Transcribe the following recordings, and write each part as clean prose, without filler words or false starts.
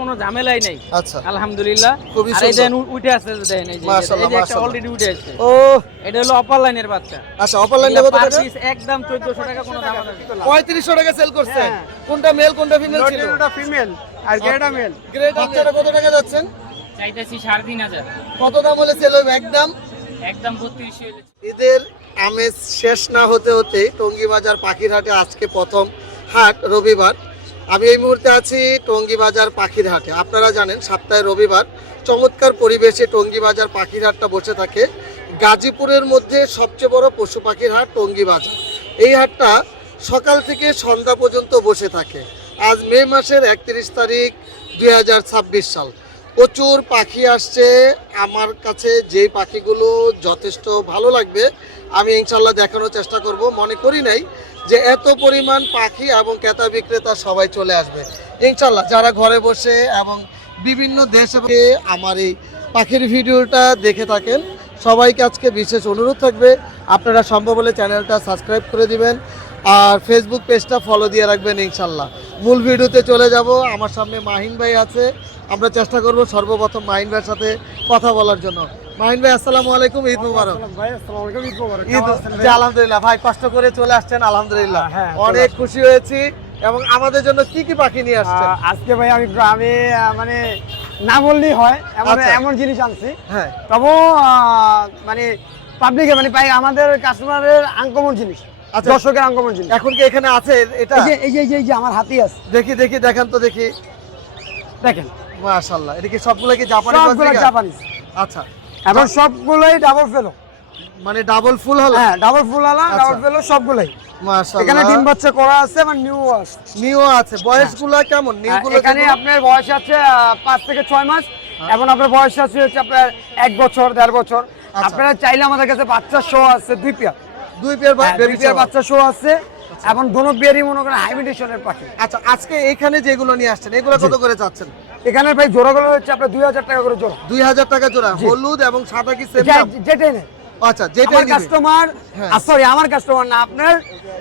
কোনো ঝামেলাই নাই। আচ্ছা আলহামদুলিল্লাহ। খুবই আর এই সুন্দর। দেন উঠে আসছে দেখেন এই যে মাশাআল্লাহ, এই যে একটা মাশাআল্লাহ। অলরেডি উঠে আসছে। ও এটা হলো অপার লাইনের বাচ্চা। আচ্ছা অপার লাইন কত পার টাকা? পিস একদম 1400 টাকা, কোনো দাম আছে 3500 টাকা সেল করছেন। হ্যাঁ। কোনটা মেল কোনটা ফিমেল ছিল? লোটেরটা ফিমেল আর গ্রেটা মেল। গ্রেড বাচ্চাটা কত টাকা যাচ্ছেন? চাইতেছি 3500। কত দাম হলে সেল হবে একদম? একদম 3200 হইলে। ঈদের আমেজ শেষ না হতে হতে টঙ্গী বাজার পাখির হাটে আজকে প্রথম হাট রবিবার। আমি এই মুহূর্তে আছি টঙ্গী বাজার পাখির হাটে। আপনারা জানেন সপ্তাহে রবিবার চমৎকার পরিবেশে টঙ্গী বাজার পাখির হাটটা বসে থাকে। গাজীপুরের মধ্যে সবচেয়ে বড় পশু পাখির হাট টঙ্গী বাজার। এই হাটটা সকাল থেকে সন্ধ্যা পর্যন্ত বসে থাকে। আজ মে মাসের 31 তারিখ 2026 সাল। প্রচুর পাখি আসছে। আমার কাছে যে পাখিগুলো যথেষ্ট ভালো লাগবে আমি ইনশাল্লাহ দেখানোর চেষ্টা করব। মনে করি নাই যে এত পরিমাণ পাখি এবং ক্রেতা বিক্রেতা সবাই চলে আসবে। ইনশাল্লাহ যারা ঘরে বসে এবং বিভিন্ন দেশে আমার এই পাখির ভিডিওটা দেখে থাকেন সবাইকে আজকে বিশেষ অনুরোধ থাকবে আপনারা সম্ভব হলে চ্যানেলটা সাবস্ক্রাইব করে দিবেন আর ফেসবুক পেজটা ফলো দিয়ে রাখবেন। ইনশাল্লাহ মূল ভিডিওতে চলে যাব। আমার সামনে মাহিন ভাই আছে। আমরা চেষ্টা করব সর্বপ্রথম মাহিন ভাইয়ের সাথে কথা বলার জন্য। মাহিন ভাই আসসালামু আলাইকুম, ঈদ মুবারক। ভাই আসসালামু আলাইকুম, ঈদ মোবারক। ঈদ জি, আলহামদুলিল্লাহ ভাই, কষ্ট করে চলে আসছেন আলহামদুলিল্লাহ। হ্যাঁ, অনেক খুশি হয়েছি। এবং আমাদের জন্য কি কি পাখি নিয়ে আসছেন? আজকে ভাই আমি মানে না বললেই হয় এমন আচ্ছা। এমন জিনিস আনছি। হ্যাঁ তবুও মানে পাবলিকে মানে পাই আমাদের কাস্টমারের আনকমন জিনিস, আচ্ছা। দর্শকের আনকমন জিনিস। এখন কি এখানে আছে এটা? এই যে আমার হাতি আছে, দেখি দেখি দেখান তো দেখি। দেখেন মাশাআল্লাহ, এটা কি সবগুলো কি জাপানি সবগুলো বাজিগার? জাপানিজ আচ্ছা এবং সবগুলোই ডাবল ফেলো। মানে ডাবল ফুল হলো? হ্যাঁ ডাবল ফুল আলা, আচ্ছা। ডাবল ফেলো সবগুলোই। মাশাআল্লাহ এখানে ডিম বাচ্চা করা আছে এবং নিউ আছে। নিউ আছে। বয়সগুলো কেমন নিউগুলো? এখানে আপনার বয়স আছে 5 থেকে 6 মাস এবং আপনার বয়স আছে হচ্ছে আপনার 1 বছর 1.5 বছর। আপনারা চাইলে আমাদের কাছে বাচ্চা শো আছে 2 পেয়ার। 2 পেয়ার বেবি পেয়ার বাচ্চা শো আছে এবং দোনো পেয়ারই মনে করেন হাইব্রিডেশনের পাখি। আচ্ছা আজকে এখানে যেগুলো নিয়ে আসছেন এগুলো কত করে চাচ্ছেন? এখানে ভাই জোড়াগুলো হচ্ছে আপনার 2000 টাকা করে জোড়া। 2000 টাকা জোড়া। হলুদ এবং সাদা কি সেম দাম? যেটাই নেই আচ্ছা যেটাই আমার নিবে। কাস্টমার, হ্যাঁ। সরি আমার কাস্টমার না, আপনার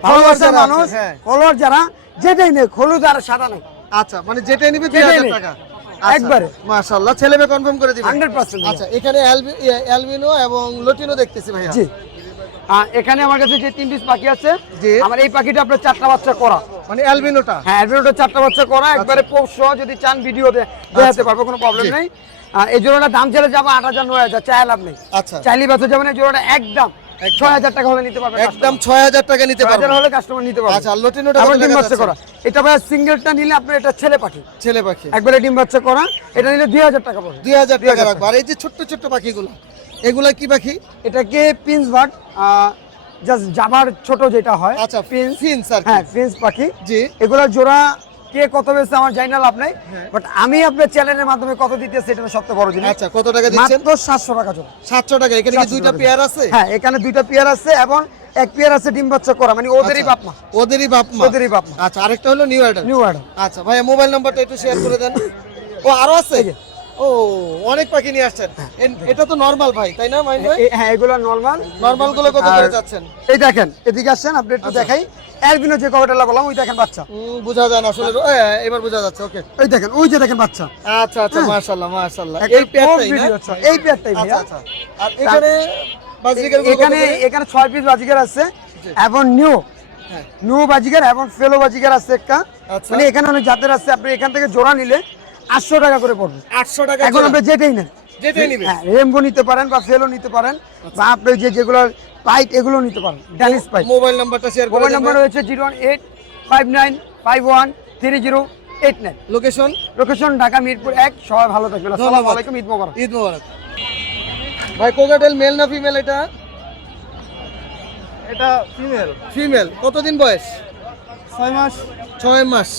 ভালোবাসার যারা মানুষ আছে, হ্যাঁ। কলর যারা যেটাই নেই, হলুদ আর সাদা নেই, আচ্ছা মানে যেটাই নিবে যেটাই 2000 নিবে। টাকা একবারে। মাশাআল্লাহ। ছেলে মেয়ে কনফার্ম করে দিবেন 100%। আচ্ছা এখানে অ্যালবিনো এবং লটিনো দেখতেছি ভাইয়া। জি এখানে আমার কাছে যে 3 পিস পাখি আছে, জি। আমার এই পাখিটা আপনার 4টা বাচ্চা করা। মানে অ্যালবিনোটা? হ্যাঁ অ্যালবিনোটা 4টা বাচ্চা করা একবারে পোষ সহ, যদি চান ভিডিও দেখাতে পারবো, কোনো প্রবলেম জি। নেই। এই জোড়াটা দাম চলে যাবে 8000 9000, চাই লাভ নেই। আচ্ছা চাইলে বেঁচে যাবেন। এই জোড়াটা একদম 6000 টাকা হলে নিতে পারবে। একদম 6000 টাকা নিতে পারবেন। 6000 হলে কাস্টমার নিতে পারবে। আচ্ছা আর লটিনোটা আবার কত ডিম টাকা বাচ্চা করা। যাচ্ছে? এটা ভাই সিঙ্গেলটা নিলে আপনার এটা ছেলে পাখি, ছেলে পাখি একবারে ডিম বাচ্চা করা। এটা নিলে 2000 টাকা পড়বে। 2000 টাকা রাখবো। আর এই যে ছোট্ট ছোট্ট পাখিগুলো এগুলা কি পাখি? এটাকে পিন্স বার্ড, জাস্ট জাবার ছোট যেটা হয়। আচ্ছা পিন্স, ফিন্স আর কি। হ্যাঁ পিন্স পাখি। জি। এগুলা জোড়া কে কত বেচছে আমার জানি না, লাভ নাই। হ্যাঁ। বাট আমি আপনার চ্যানেলের মাধ্যমে কত দিতেছি এটা সবচেয়ে বড় জিনিস। আচ্ছা কত টাকা দিচ্ছেন? মাত্র 700 টাকা জোড়া। 700 টাকা। এখানে কি 2টা পেয়ার আছে? হ্যাঁ এখানে 2টা পেয়ার আছে এবং 1 পেয়ার আছে ডিম বাচ্চা করা, মানে ওদেরই আচ্ছা, বাপ মা। ওদেরই বাপ মা। ওদেরই বাপ মা। আচ্ছা আরেকটা হলো নিউ অ্যাডাল্ট। New adult. আচ্ছা ভাইয়া মোবাইল নাম্বারটা একটু শেয়ার করে দেন। ও আরো আছে? ও অনেক পাখি নিয়ে আসছেন। এটা তো নরমাল ভাই তাই না মাইন ভাই? হ্যাঁ এগুলো নরমাল। নরমাল গুলো কত করে যাচ্ছেন? এই দেখেন এদিকে আসছেন, আপনি একটু দেখাই। অ্যালবিনো যে কয়টা বললাম ওই দেখেন বাচ্চা। বোঝা যায় না আসলে। এবার বোঝা যাচ্ছে। ওকে ওই দেখেন, ওই যে দেখেন বাচ্চা। আচ্ছা আচ্ছা মাশাআল্লাহ মাশাআল্লাহ। একটা এই পেয়ারটাই না? video আছে, এই পেয়ারটাই আচ্ছা ভাইয়া। আচ্ছা। আর এখানে বাজিকার গুলো এখানে এখানে 6 পিস বাজিকার আছে এবং হ্যাঁ। নিউ বাজিকার এবং ফেলো বাজিকার আছে একটা। আচ্ছা। মানে এখানে অনেক জাতের আছে। আপনি এখান থেকে জোড়া নিলে 800 টাকা করে পড়বে। 800 টাকা এখন জোড়া? আপনি যেটাই নেন, যেটাই নিবে। হ্যাঁ রেমবো নিতে পারেন বা ফেলো নিতে পারেন বা আপনি যেগুলো পাইট এগুলো নিতে পারেন, ড্যানিশ পাইট। মোবাইল নাম্বারটা শেয়ার করে মোবাইল দেন। নাম্বার হচ্ছে 01859513089। লোকেশন? লোকেশন ঢাকা মিরপুর 1। সবাই ভালো থাকবেন। আসসালামু আলাইকুম, ঈদ মোবারক। ঈদ মোবারক। ভাই কোকাটেল মেল না ফিমেল এটা? এটা ফিমেল। ফিমেল। কতদিন বয়স? 6 মাস। 6 মাস।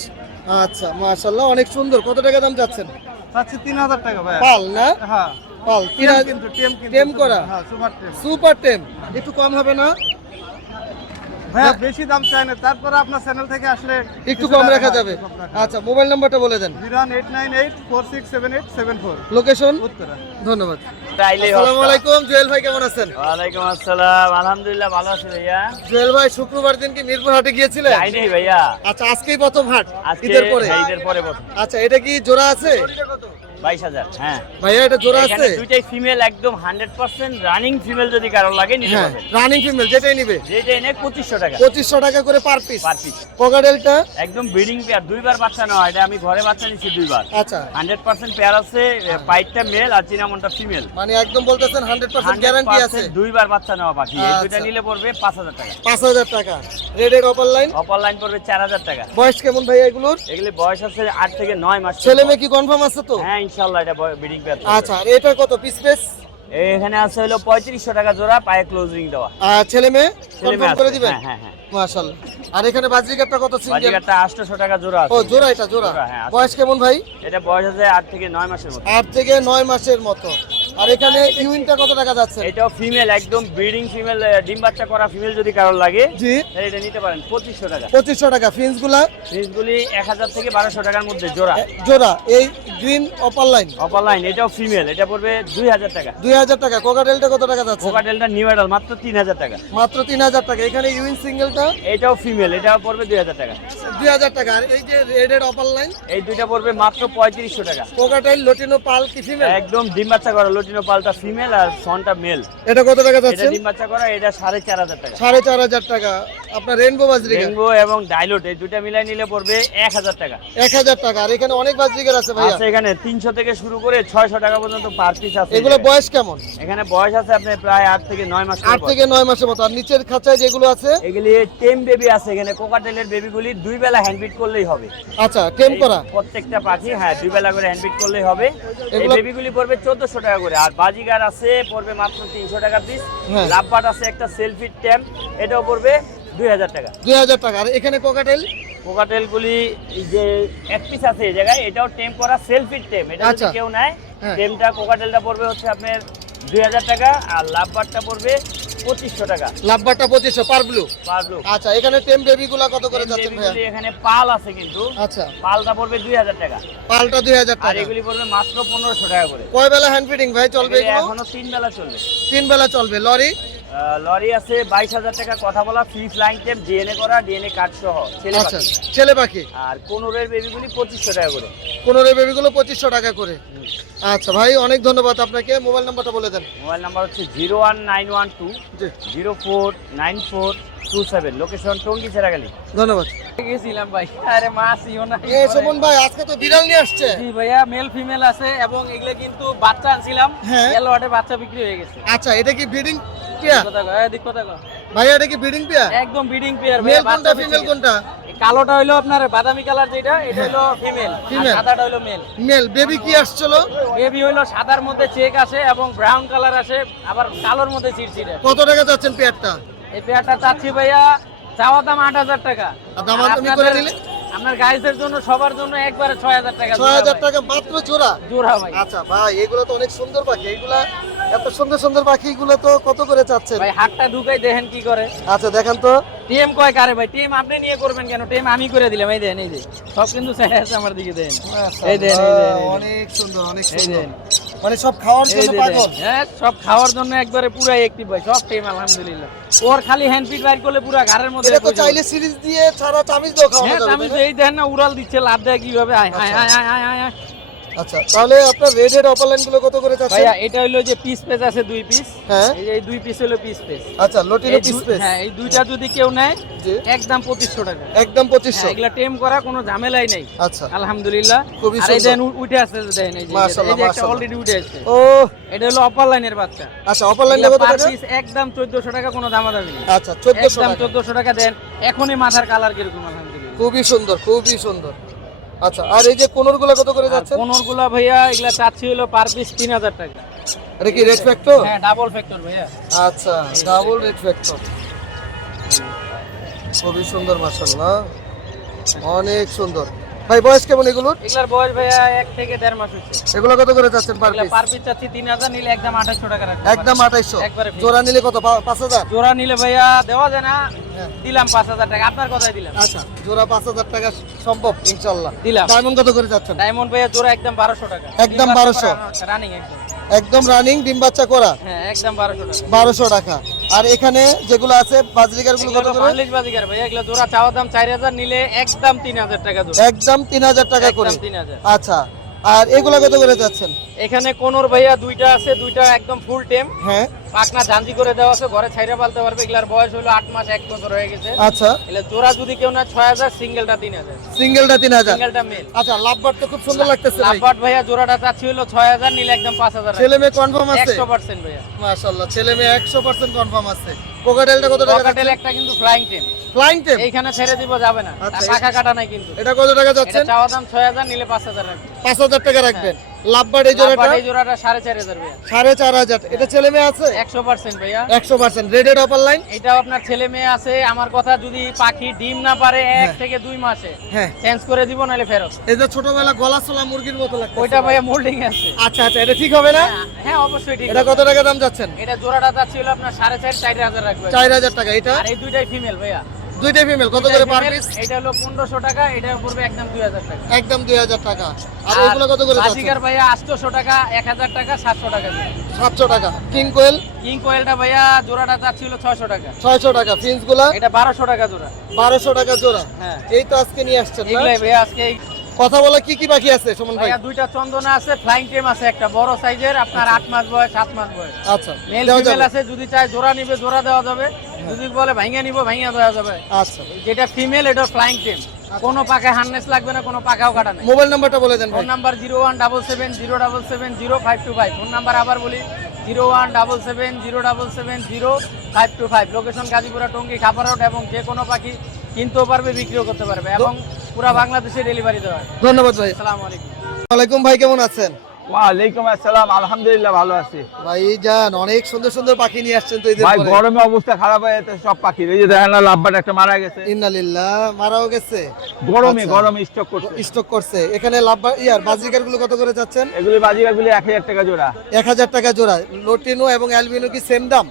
আচ্ছা মাশাআল্লাহ অনেক সুন্দর। কত টাকা দাম চাচ্ছেন? চাচ্ছি 3000 টাকা ভাই। পাল না? হ্যাঁ পাল। কিন্তু টেম টেম করা? হ্যাঁ সুপার টেম। সুপার টেম। একটু কম হবে না? ভাইয়া বেশি দাম চাই না, তারপরে আপনার চ্যানেল থেকে আসলে একটু কম রাখা যাবে। আচ্ছা, মোবাইল নাম্বারটা বলে দেন। 01898467874 লোকেশন? উত্তরা। ধন্যবাদ। আসসালামু আলাইকুম, জুয়েল ভাই কেমন আছেন? ওয়ালাইকুম আসসালাম, আলহামদুলিল্লাহ ভালো আছি ভাইয়া। জুয়েল ভাই শুক্রবার দিন কি মিরপুর হাটে গিয়েছিলেন? যাই নেই ভাইয়া, আচ্ছা, আজকেই প্রথম হাট আজকে ঈদের পরে? ঈদের পরে প্রথম। আচ্ছা, এটা কি জোড়া আছে? 22,000। হ্যাঁ ভাইয়া এটা জোড়া এখানে আছে? দুইটাই ফিমেল, একদম 100% রানিং ফিমেল, যদি কারো লাগে নিতে হ্যাঁ, পারবেন। রানিং ফিমেল যেটাই নিবে যেটা এনে 2500 টাকা 2500 টাকা করে পার পিস। Per piece. পকাডেলটা? একদম ব্রিডিং পেয়ার, দুইবার বাচ্চা নেওয়া, এটা আমি ঘরে বাচ্চা নিচ্ছি দুইবার। আচ্ছা, 100% পেয়ার আছে, পাইটটা মেল আর চিনামনটা ফিমেল। মানে একদম বলতেছেন 100% গ্যারান্টি আছে? দুইবার বাচ্চা নেওয়া পাখি, এই দুইটা আচ্ছা। নিলে পড়বে 5000 টাকা। 5000 টাকা। রেডের অপার লাইন? অপার লাইন পড়বে 4000 টাকা। বয়স কেমন ভাইয়া এগুলোর? এগুলি বয়স আছে 8 থেকে 9 মাস। ছেলে মেয়ে কি কনফার্ম আছে তো? হ্যাঁ ইনশাআল্লাহ, এটা ব্রিডিং পেয়ার। আচ্ছা, আর এটা কত পিস পিস? এখানে আছে হলো 3500 টাকা জোড়া, পায়ে ক্লোজিং দেওয়া। আর ছেলে মেয়ে ছেলে মেয়ে কনফার্ম করে আছে। দিবেন? হ্যাঁ হ্যাঁ হ্যাঁ। মাশাআল্লাহ। আর এখানে বাজরিকারটা কত সিঙ্গেল? বাজিগারটা 800 টাকা জোড়া আছে। ও জোড়া, এটা জোড়া। জোড়া, হ্যাঁ, আছে। বয়স কেমন ভাই? এটা বয়স আছে 8 থেকে 9 মাসের মতো। 8 থেকে 9 মাসের মতো। আর এখানে ইউইনটা কত টাকা যাচ্ছে? এটাও ফিমেল, একদম ব্রিডিং ফিমেল, ডিম বাচ্চা করা ফিমেল, যদি কারোর লাগে জি, তাহলে এটা নিতে পারেন 2500 টাকা। 2500 টাকা। ফিন্সগুলা? ফিসগুলি 1000 থেকে 1200 টাকার মধ্যে জোড়া। জোড়া। এই green upper line upper line এটাও ফিমেল, এটা পড়বে 2000 টাকা। 2000 টাকা। কোকাটেলটা কত টাকা যাচ্ছে? কোকাটেলটা নিউ অ্যাডাল মাত্র 3000 টাকা। মাত্র 3000 টাকা। এখানে ইউইন সিঙ্গেলটা এটাও ফিমেল, এটাও পড়বে 2000 টাকা। 2000 টাকা। আর এই যে রেডের অপার লাইন? এই দুইটা পড়বে মাত্র 3500 টাকা। কোকাটেল লটিনো পাল কি ফিমেল? একদম ডিম বাচ্চা করা, লটিনো পালটা ফিমেল আর সনটা মেল। এটা কত টাকা এটা যাচ্ছে? ডিম বাচ্চা করা, এটা 4500 টাকা। 4500 টাকা। আপনার রেনবো বাজরিকা? রেনবো এবং ডাইলোট এই দুইটা মিলাই নিলে পড়বে 1000 টাকা। 1000 টাকা। আর এখানে অনেক বাজরিকার আছে ভাইয়া। আছে এখানে 300 থেকে শুরু করে 600 টাকা পর্যন্ত পার পিস আছে। এগুলো বয়স কেমন? এখানে বয়স আছে আপনার প্রায় 8 থেকে 9 মাস। 8 থেকে 9 মাসের মতো। আর নিচের খাঁচায় যেগুলো আছে? এগুলি টেম বেবি আছে এখানে। কোকাটেলের বেবিগুলি দুই বেলা হ্যান্ডফিড করলেই হবে। আচ্ছা, টেম করা? এই প্রত্যেকটা পাখি, হ্যাঁ, দুই বেলা করে হ্যান্ডফিড করলেই হবে। এই এগুলো- বেবিগুলি পড়বে 1400 টাকা করে। আর বাজিগার আছে পড়বে মাত্র 300 টাকা পিস। হ্যাঁ। লাভবাট আছে একটা সেলফি ট্যাম, এটাও পড়বে 2000 টাকা। 2000 টাকা। আর এখানে কোকাটেল? কোকাটেলগুলি এই যে এক পিস আছে এই জায়গায়, এটাও টেম করা সেলফি টেম। এটা যদি আচ্ছা। কেউ নেয়, হ্যাঁ। টেমটা কোকাটেলটা পড়বে হচ্ছে আপনার 2000 টাকা, আর লাভবাটটা পড়বে 2500 টাকা লাভবারটা 2500 পার ব্লু। পার ব্লু। আচ্ছা, এখানে টেম বেবিগুলা কত করে যাচ্ছেন ভাইয়া? বেবিগুলি এখানে পাল আছে কিন্তু, আচ্ছা, পালটা পড়বে 2000 টাকা। পালটা 2000 আর টাকা। এগুলি পড়বে মাত্র 1500 টাকা করে। কয় বেলা হ্যান্ড ফিডিং ভাই চলবে এগুলি এগুলো? এখনো 3 বেলা চলবে। 3 বেলা চলবে। লরি? লরি আছে 22000 টাকা, কথা বলা, ফ্রি ফ্লাইং টেপ, ডিএনএ করা, ডিএনএ কার্ড সহ ছেলে আচ্ছা, পাখি। ছেলে পাখি। আর কোনোরের বেবিগুলি 2500 টাকা করে। 15 বেবিগুলো 2500 টাকা করে। আচ্ছা ভাই, অনেক ধন্যবাদ আপনাকে। মোবাইল নাম্বারটা বলে দেন। মোবাইল নাম্বার হচ্ছে 01912 জি, 049427, লোকেশন টঙ্গী চেরাগালি। ধন্যবাদ। গেছিলাম ভাই, আরে মাছিও না। এ সুমন ভাই, আজকে তো বিড়াল নিয়ে আসছে। জি ভাইয়া, মেল ফিমেল আছে এবং এগুলো কিন্তু বাচ্চা আনছিলাম, হ্যাঁ। এলোয়াটে বাচ্চা বিক্রি হয়ে গেছে। আচ্ছা, এটা কি ব্রিডিং পেয়ার? কথা কয়, এদিক কথা কয়। ভাই এটা কি ব্রিডিং পেয়ার? একদম ব্রিডিং পেয়ার মেল ভাইয়া, কোনটা বাচ্চা ফিমেল কোনটা? এই কালোটা হইলো আপনার বাদামি কালার, যেটা এটা হইলো ফিমেল, Female। সাদাটা হইলো মেল। মেল। বেবি কি আসছিল? বেবি হইলো সাদার মধ্যে চেক আসে এবং ব্রাউন কালার আসে, আবার কালোর মধ্যে চিরচিরে। কত টাকা যাচ্ছেন পেয়ারটা? এই পেয়ারটা চাচ্ছি ভাইয়া, চাওয়া দাম 8000 টাকা। আর দামাদামি করে দিলে? আপনার গাইজের জন্য, সবার জন্য একবারে 6000 টাকা। 6000 টাকা মাত্র জোড়া? জোড়া ভাই। আচ্ছা ভাই, এগুলো তো অনেক সুন্দর পাখি। এগুলা এত সুন্দর সুন্দর পাখি, এগুলো তো কত করে চাচ্ছেন? ভাই হাতটা ঢুকাই দেখেন কি করে। আচ্ছা, দেখান তো। টিএম কয় কারে ভাই? টিএম আপনি নিয়ে করবেন কেন? টিএম আমি করে দিলাম, এই দেন, এই যে সব কিন্তু ছেড়ে আছে আমার দিকে, দেন এই দেন, এই দেন, এই দেন। অনেক সুন্দর, অনেক এই সুন্দর। দেন। মানে সব খাওয়ার এই জন্য যে পাগল। দেন। হ্যাঁ, সব খাওয়ার জন্য একবারে পুরাই অ্যাক্টিভ ভাই, সব টিম আলহামদুলিল্লাহ। ওর খালি হ্যান্ড ফিট বাইর করলে পুরা ঘাড়ের মধ্যে এটা তো বসে চাইলে সিরিজ দিয়ে ছাড়া চামিচ দাও খাওয়ানো হ্যাঁ, যাবে, আমি তাই তো না? এই দেন না, উড়াল দিচ্ছে, লাভ দেয় কিভাবে, আয় আয় আয় আয় আয় আয়। আচ্ছা, তাহলে আপনার রেডের অপারলাইন গুলো কত করে চাচ্ছেন? ভাইয়া এটা হইলো যে পিস পেজ আছে 2 পিস, হ্যাঁ। এই যে এই 2 পিস হলো পিস পেজ। আচ্ছা, লটিনো পিস পিস। হ্যাঁ, এই দুইটা যদি কেউ নেয় জি, একদম 2500 টাকা। একদম হ্যাঁ, 2500। এগুলা টেম করা, কোনো ঝামেলাই নাই আচ্ছা, আলহামদুলিল্লাহ। খুবই আর এই সুন্দর। দেন উঠে আসছে, দেন এই যে, মাশাআল্লাহ, এই যে একটা মাশাআল্লাহ। অলরেডি উঠে আসছে। ও এটা হলো অপার লাইনের বাচ্চা। আচ্ছা, অপারলাইনটা কত পার টাকা? পিস একদম 1400 টাকা, কোনো দামাদামি নেই। আচ্ছা, 1400 একদম টাকা। 1400 টাকা দেন। এখনই মাথার কালার কিরকম আলহামদুলিল্লাহ। খুবই সুন্দর, খুবই সুন্দর। আচ্ছা, আর এই যে কোনরগুলো কত করে যাচ্ছে? কোনরগুলা ভাইয়া এগুলা চাচ্ছি হলো পার পিস 3000 টাকা। এটা কি রেড ফ্যাক্টর? হ্যাঁ, ডাবল ফ্যাক্টর ভাইয়া। আচ্ছা, ডাবল রেড ফ্যাক্টর। খুবই সুন্দর মাশাআল্লাহ, অনেক সুন্দর। ভাই বয়স কেমন এগুলোর? এগুলার বয়স ভাইয়া 1 থেকে 1.5 মাস হচ্ছে। এগুলো কত করে চাচ্ছেন পার এগুলা পিস? পার পিস চাচ্ছি 3000, নিলে একদম 2800 টাকা রাখবো। একদম 2800। একবারে fix। জোড়া নিলে কত? 5000? জোড়া নিলে ভাইয়া দেওয়া যায় না, দিলাম 5000 টাকা, আপনার কথাই দিলাম। আচ্ছা, জোড়া 5000 টাকা সম্ভব ইনশাআল্লাহ। দিলাম। ডায়মন্ড কত করে চাচ্ছেন? ডায়মন্ড ভাইয়া জোড়া একদম 1200 টাকা। একদম 1200? রানিং একদম। একদম রানিং ডিম বাচ্চা করা হ্যাঁ, একদম 1200 টাকা। 1200 টাকা। আর এখানে যেগুলো আছে বাজরিকার গুলো কত করে? বাংলাদেশ বাজিকার ভাইয়া, এগুলো জোড়া চাওয়া দাম 4000, নিলে একদম 3000 টাকা জোড়া। একদম 3000 টাকা করে। একদম 3000। আচ্ছা, আর এগুলা কত করে যাচ্ছেন? এখানে কোনোর ভাইয়া দুইটা আছে, দুইটা একদম ফুল টেম, হ্যাঁ, পাকনা জাঞ্জি করে দেওয়া আছে, ঘরে ছাইরা পালতে পারবে। এগুলার বয়স হলো 8 মাস 1 বছর হয়ে গেছে। আচ্ছা। এগুলা জোড়া যদি কেউ না 6000, সিঙ্গেলটা 3000। সিঙ্গেলটা 3000। সিঙ্গেলটা মেল। আচ্ছা, লাভবাট তো খুব সুন্দর লাগতেছে ভাই। লাভবাট ভাইয়া জোড়াটা চাচ্ছি হলো 6000, নিলে একদম 5000। ছেলে মেয়ে কনফার্ম আছে? 100% ভাইয়া। মাশাআল্লাহ, ছেলে মেয়ে 100% কনফার্ম আছে। কোকাটেলটা কত টাকা? পকেটেল একটা কিন্তু ফ্লাইং টেম, ফ্লাইং টেপ? এইখানে ছেড়ে দিব, যাবে না, আচ্ছা, পাখা কাটা নাই কিন্তু। এটা কত টাকা এটা যাচ্ছেন? চাওয়া দাম 6000, নিলে 5000 রাখবেন। 5000 টাকা রাখবেন। লাভবাট এই জোড়াটা লাভবাট এই জোড়াটা 4500 ভাইয়া। 4500। এটা ছেলে মেয়ে আছে? 100% ভাইয়া। 100%। রেডেড অপার লাইন? এটাও আপনার ছেলে মেয়ে আছে। আমার কথা, যদি পাখি ডিম না পারে 1 থেকে 2 মাসে, হ্যাঁ। চেঞ্জ করে দিব, নাহলে ফেরত। এই যে ছোটবেলা গলা ছোলা মুরগির মতো লাগছে। ওইটা ভাইয়া মোল্ডিং আছে। আচ্ছা আচ্ছা, এটা ঠিক হবে না? হ্যাঁ, অবশ্যই ঠিক এটা আছে। কত টাকা দাম যাচ্ছেন? এটা জোড়াটা যাচ্ছে হলো আপনার 4500-4000 রাখবে। 4000 টাকা। এটা আর এই দুইটাই ফিমেল ভাইয়া। দুইটাই ফিমেল। কত করে পার Female, পিস? এটা হলো 1500 টাকা, এটা পড়বে একদম 2000 টাকা। একদম 2000 টাকা। আর এগুলো কত করে যাচ্ছে? বাজিকার ভাইয়া 800 টাকা, 1000 টাকা, 700 টাকা। 700 টাকা। কিং কোয়েল কিং কোয়েলটা ভাইয়া জোড়াটা যাচ্ছে হলো 600 টাকা। 600 টাকা। ফিন্স গুলা এটা 1200 টাকা জোড়া। 1200 টাকা জোড়া। হ্যাঁ, এই তো আজকে নিয়ে আসছেন না? এগুলাই ভাইয়া আজকে। কথা বলা কি কি বাকি আছে সুমন ভাই? ভাইয়া দুইটা চন্দনা আছে, ফ্লাইং টেম আছে, একটা বড় সাইজের, আপনার 8 মাস বয়স, 7 মাস বয়স। আচ্ছা, মেল দেওয়া ফিমেল যাবে? আছে, যদি চাই জোড়া নিবে জোড়া দেওয়া যাবে, যদি বলে ভাঙিয়ে নিব ভাঙিয়ে দেওয়া যাবে। আচ্ছা, যেটা ফিমেল এটা ফ্লাইং টেম, কোনো পাকায় হার্নেস লাগবে না, কোনো পাকাও কাটা নেই। মোবাইল নাম্বারটা বলে দেন ভাই। Phone number 01770770525। ফোন নাম্বার আবার বলি 01770770525। লোকেশন গাজীপুরা, টঙ্গী, খাপার রোড, এবং যে কোনো পাখি কিনতেও পারবে, বিক্রিও করতে পারবে, এবং পুরো বাংলাদেশে ডেলিভারি দেওয়া হয়। ধন্যবাদ ভাই। আসসালামু আলাইকুম। ওয়ালাইকুম ভাই, কেমন আছেন? ওয়ালাইকুম আসসালাম, আলহামদুলিল্লাহ ভালো আছি ভাই জান, অনেক সুন্দর সুন্দর পাখি নিয়ে আসছেন তো ঈদের ভাই। পরে। গরমে অবস্থা খারাপ হয়ে যাচ্ছে সব পাখির। এই যে দেখেন না, লাভবাট একটা মারা গেছে ইন্নালিল্লাহ, মারাও গেছে। গরমে। আচ্ছা। গরমে স্টক করছে। স্টক করছে। এখানে লাভবা বাজিকার গুলো কত করে যাচ্ছেন? এগুলি বাজিকারগুলি 1000 টাকা জোড়া। 1000 টাকা জোড়া। লোটিনো এবং অ্যালবিনো কি সেম দাম?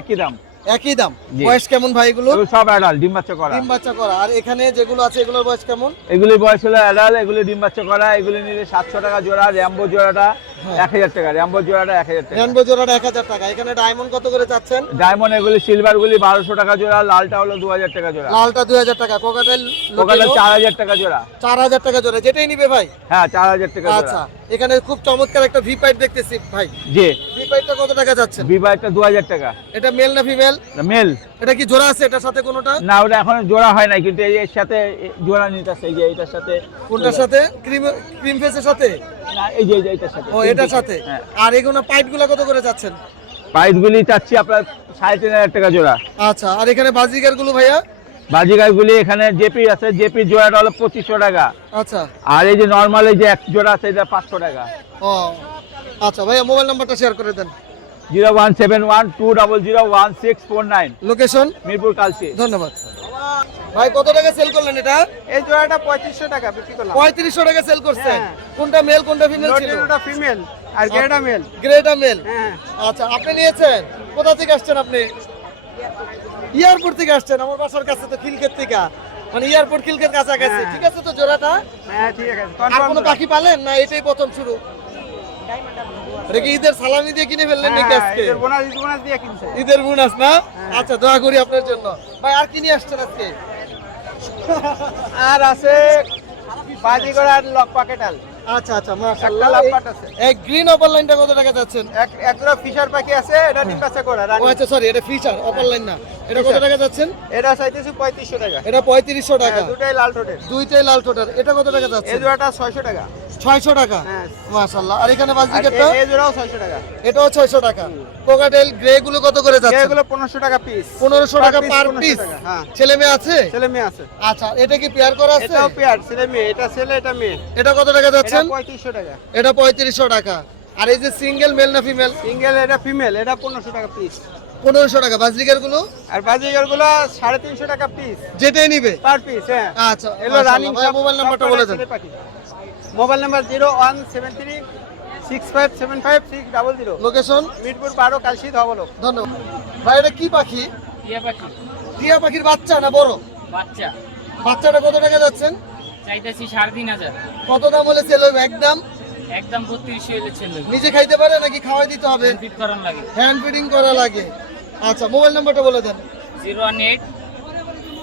একই দাম। একই দাম। জি। বয়স কেমন ভাই এগুলো? এগুলো সব অ্যাডাল্ট, ডিম বাচ্চা করা। ডিম বাচ্চা করা। আর এখানে যেগুলো আছে এগুলোর বয়স কেমন? এগুলি বয়স হলো অ্যাডাল্ট, এগুলি ডিম বাচ্চা করা। এগুলি নিলে 700 টাকা জোড়া। র্যাম্বো জোড়াটা 1000 টাকা। র্যাম্বো জোড়াটা 1000 টাকা। রেনবো জোড়াটা 1000 টাকা। এখানে ডায়মন্ড কত করে চাচ্ছেন? ডায়মন্ড এগুলি, সিলভার গুলি 1200 টাকা জোড়া। লালটা হলো 2000 টাকা জোড়া। লালটা 2000 টাকা। কোকাটেল ওখানে 4000 টাকা জোড়া। 4000 টাকা জোড়া। যেটাই নিবে ভাই। হ্যাঁ, 4000 টাকা জোড়া। আচ্ছা, এখানে খুব চমৎকার একটা ভি পাইপ দেখতেছি ভাই। জি। ভি পাইপটা কত টাকা যাচ্ছেন? বিবাহটা 2000 টাকা। এটা মেল না ফিমেল? মেল এটা কি জোড়া আছে এটার সাথে কোনোটা? না, ওটা এখন জোড়া হয় নাই, কিন্তু এর সাথে জোড়া নিতেছে। এই যে এটার সাথে। কোনটার সাথে? ক্রিম ফেসের সাথে? না, এই যে এটার সাথে। ও, এটার সাথে। হ্যাঁ। আর এগুলো পাইপ গুলা কত করে যাচ্ছেন? পাইপগুলি চাচ্ছি আপনার 3500 টাকা জোড়া। আচ্ছা, আর এখানে বাজিকার গুলো ভাইয়া? বাজিগারগুলি এখানে জেপি আছে, জেপি জোড়াটা হলো 2500 টাকা। আচ্ছা। আর এই যে নর্মাল এই যে এক জোড়া আছে, এটা 500 টাকা। ও আচ্ছা ভাইয়া, মোবাইল নাম্বারটা শেয়ার করে দেন। 01712001649। লোকেশন? মিরপুর কালচি। ধন্যবাদ ভাই। কত টাকা সেল করলেন এটা? এই জোড়াটা 3500 টাকা বিক্রি করলাম। 3500 টাকা সেল করছেন। হ্যাঁ। কোনটা মেল কোনটা ফিমেল ছিল? লোটিনোটা ফিমেল আর গ্রেটা মেল। Greta male. হ্যাঁ। আচ্ছা, আপনি নিয়েছেন? কোথা থেকে আসছেন আপনি? এয়ারপোর্ট থেকে আসছেন? আমার বাসার কাছে তো খিলক্ষেত থেকে, মানে এয়ারপোর্ট খিলক্ষেত কাছাকাছি। হ্যাঁ। ঠিক আছে তো জোড়াটা? হ্যাঁ, ঠিক আছে। আর কোনো পাখি পালেন না এটাই প্রথম শুরু? এটা কি ঈদের সালামি দিয়ে কিনে ফেললেন নাকি আজকে? বোনাস দিয়ে কিনছে। ঈদের বোনাস না? আচ্ছা, দোয়া করি আপনার জন্য ভাই। আর কি নিয়ে আসছেন আজকে? আর আছে বাজিগর আর লক পকেটাল। আচ্ছা আচ্ছা, মাশাআল্লাহ। একটা লাভবাট আছে। এই গ্রিন অপার লাইনটা কত টাকা যাচ্ছেন? এক জোড়া ফিশার পাখি আছে, এটা ডিম বাচ্চা করা ও রানী। আচ্ছা, সরি, এটা ফিশার অপার লাইন না। এটা কত টাকা যাচ্ছেন? এটা চাইতেছি 3500 টাকা। এটা 3500 টাকা। দুটাই লাল ঠোঁটের। দুইটাই লাল টোটার। এটা কত টাকা এই যাচ্ছে? জোড়াটা 600 টাকা। 600 টাকা। হ্যাঁ। মাশাআল্লাহ। আর এখানে আর বাজিকারটা? এই জোড়াও 600 টাকা। এটাও 600 টাকা। কোকাটেল গ্রে গুলো কত করে যাচ্ছে? এগুলো 1500 টাকা পিস। 1500 টাকা পার 1500 পিস। টাকা, হ্যাঁ। ছেলে মেয়ে আছে? ছেলে মেয়ে আছে। আচ্ছা, এটা কি পেয়ার করা আছে? এটাও পেয়ার, ছেলে মেয়ে। এটা ছেলে, এটা মেয়ে। এটা কত টাকা এটা যাচ্ছেন? 3500 টাকা। এটা 3500 টাকা। আর এই যে সিঙ্গেল মেল না ফিমেল? সিঙ্গেল এটা ফিমেল, এটা 1500 টাকা পিস। 1500 টাকা। বাজরিকার গুলো আর বাজিগার গুলো 350 টাকা পিস যেটাই নিবে। Per piece. হ্যাঁ, আচ্ছা, এগুলো রানিং। ভাই মোবাইল নাম্বারটা বলে দেন। Mobile number 01736575600। Location Mirpur 12 Kalshi ধবলক। ধন্যবাদ ভাই। এটা কি পাখি? টিয়া পাখি টিয়া পাখির বাচ্চা না বড়? বাচ্চা বাচ্চাটা কত টাকা যাচ্ছেন? চাইতেছি 3500, কত দাম হলে সেল হবে? একদম একদম 3200 হলে ছেলে নিজে খাইতে পারে নাকি খাওয়াই দিতে হবে? ফিট করার লাগে। হ্যান্ড ফিডিং করা লাগে। আচ্ছা, মোবাইল নাম্বারটা বলে দেন। 018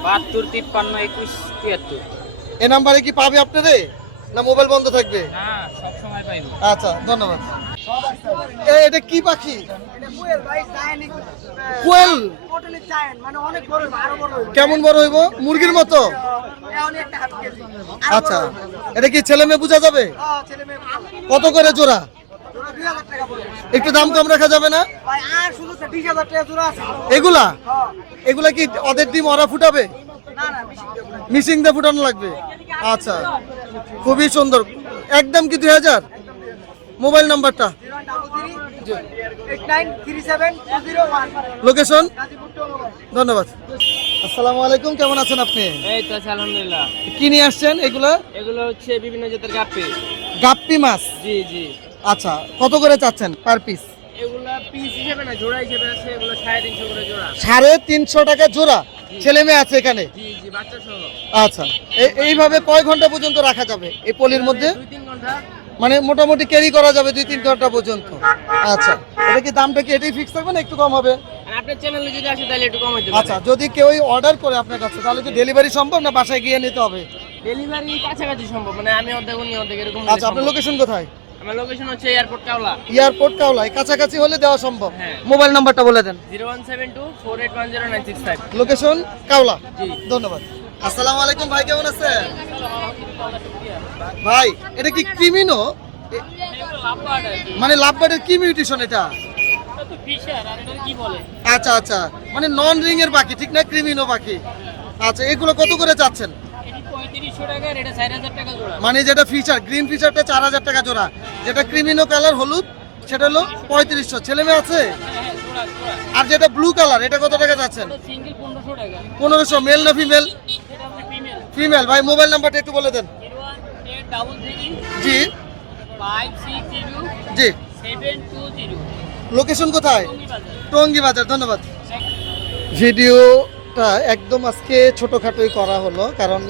72 53 21 73। এই নাম্বারে কি পাবে আপনারে না মোবাইল বন্ধ থাকবে? না, সব সময় পাইবো। আচ্ছা, ধন্যবাদ। এটা কি পাখি? কোয়েল। কেমন বড় হইব? মুরগির মতো? আচ্ছা, এটা কি ছেলে মেয়ে বোঝা যাবে? কত করে জোড়া? একটু দাম কম রাখা যাবে না? এগুলা এগুলা কি ওদের ডিম ওরা ফুটাবে? মিশিং দিয়ে ফুটানো লাগবে। আচ্ছা, খুবই সুন্দর। একদম কি 2000? মোবাইল নাম্বারটা? লোকেশন? ধন্যবাদ। আসসালামু আলাইকুম, কেমন আছেন আপনি? এই তো আছে আলহামদুলিল্লাহ। কি নিয়ে আসছেন এগুলা? এগুলো হচ্ছে বিভিন্ন জাতের গাপ্পি। গাপ্পি মাছ? জি জি। আচ্ছা, কত করে চাচ্ছেন পার পিস? এগুলা পিস হিসেবে না, জোড়া হিসেবে আছে। এগুলো 350 করে জোড়া। 350 টাকা জোড়া? ছেলে মেয়ে আছে এখানে? জি জি, বাচ্চা সহ। আচ্ছা, এইভাবে কয় ঘন্টা পর্যন্ত রাখা যাবে এই পলির মধ্যে? 2-3 ঘন্টা। মানে মোটামুটি ক্যারি করা যাবে 2-3 ঘন্টা পর্যন্ত। আচ্ছা, এটা কি দামটা কি এটাই ফিক্স থাকবে না একটু কম হবে? আর আপনার চ্যানেলে যদি আসে তাহলে একটু কম হইতে পারে। আচ্ছা, যদি কেউ অর্ডার করে আপনার কাছে তাহলে কি ডেলিভারি সম্ভব না বাসায় গিয়ে নিতে হবে? ডেলিভারি কাছাকাছি সম্ভব, মানে আমি অর্ধেক উনি অর্ধেক এরকম। আচ্ছা, আপনার লোকেশন কোথায়? আমার লোকেশন হচ্ছে এয়ারপোর্ট কাওলা। এয়ারপোর্ট কাওলাই, কাছাকাছি হলে দেওয়া সম্ভব। হ্যাঁ। মোবাইল নাম্বারটা বলে দেন। 0172 4810 965। লোকেশন কাওলা। জি। ধন্যবাদ। আসসালামু আলাইকুম ভাই, কেমন আছেন? ভাই, এটা কি ক্রিমিনো? মানে লাভবার্ডের কি মিউটেশন এটা? আচ্ছা আচ্ছা, মানে নন রিং এর পাখি ঠিক না, ক্রিমিনো পাখি। আচ্ছা, এগুলো কত করে চাচ্ছেন? 3500 টাকা, আর এটা 4000 টাকা জোড়া। মানে যেটা ফিচার গ্রিন ফিচারটা 4000 টাকা জোড়া, যেটা ক্রিমিনো কালার হলুদ সেটা হলো 3500। ছেলে মেয়ে আছে? আর যেটা ব্লু কালার এটা কত টাকা যাচ্ছেন? সিঙ্গেল 1500 টাকা। 1500। মেল না ফিমেল? এটা হচ্ছে ফিমেল। ফিমেল। ভাই মোবাইল নাম্বারটা একটু বলে দেন। 01833 জি 560 জি। 720। লোকেশন কোথায়? টঙ্গী বাজার। ধন্যবাদ। ভিডিওটা একদম আজকে ছোটোখাটোই করা হলো, কারণ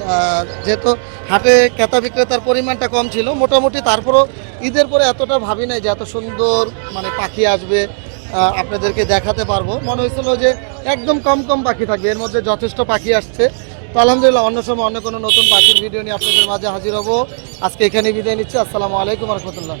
যেহেতু হাটে ক্রেতা বিক্রেতার পরিমাণটা কম ছিল মোটামুটি, তারপরও ঈদের পরে এতটা ভাবি নাই যে এত সুন্দর মানে পাখি আসবে আপনাদেরকে দেখাতে পারবো। মনে হয়েছিল যে একদম কম কম পাখি থাকবে, এর মধ্যে যথেষ্ট পাখি আসছে। তো আলহামদুলিল্লাহ, অন্য সময় অন্য কোনো নতুন পাখির ভিডিও নিয়ে আপনাদের মাঝে হাজির হব। আজকে এখানে বিদায় নিচ্ছি। আসসালামু আলাইকুম রহমতুল্লাহ।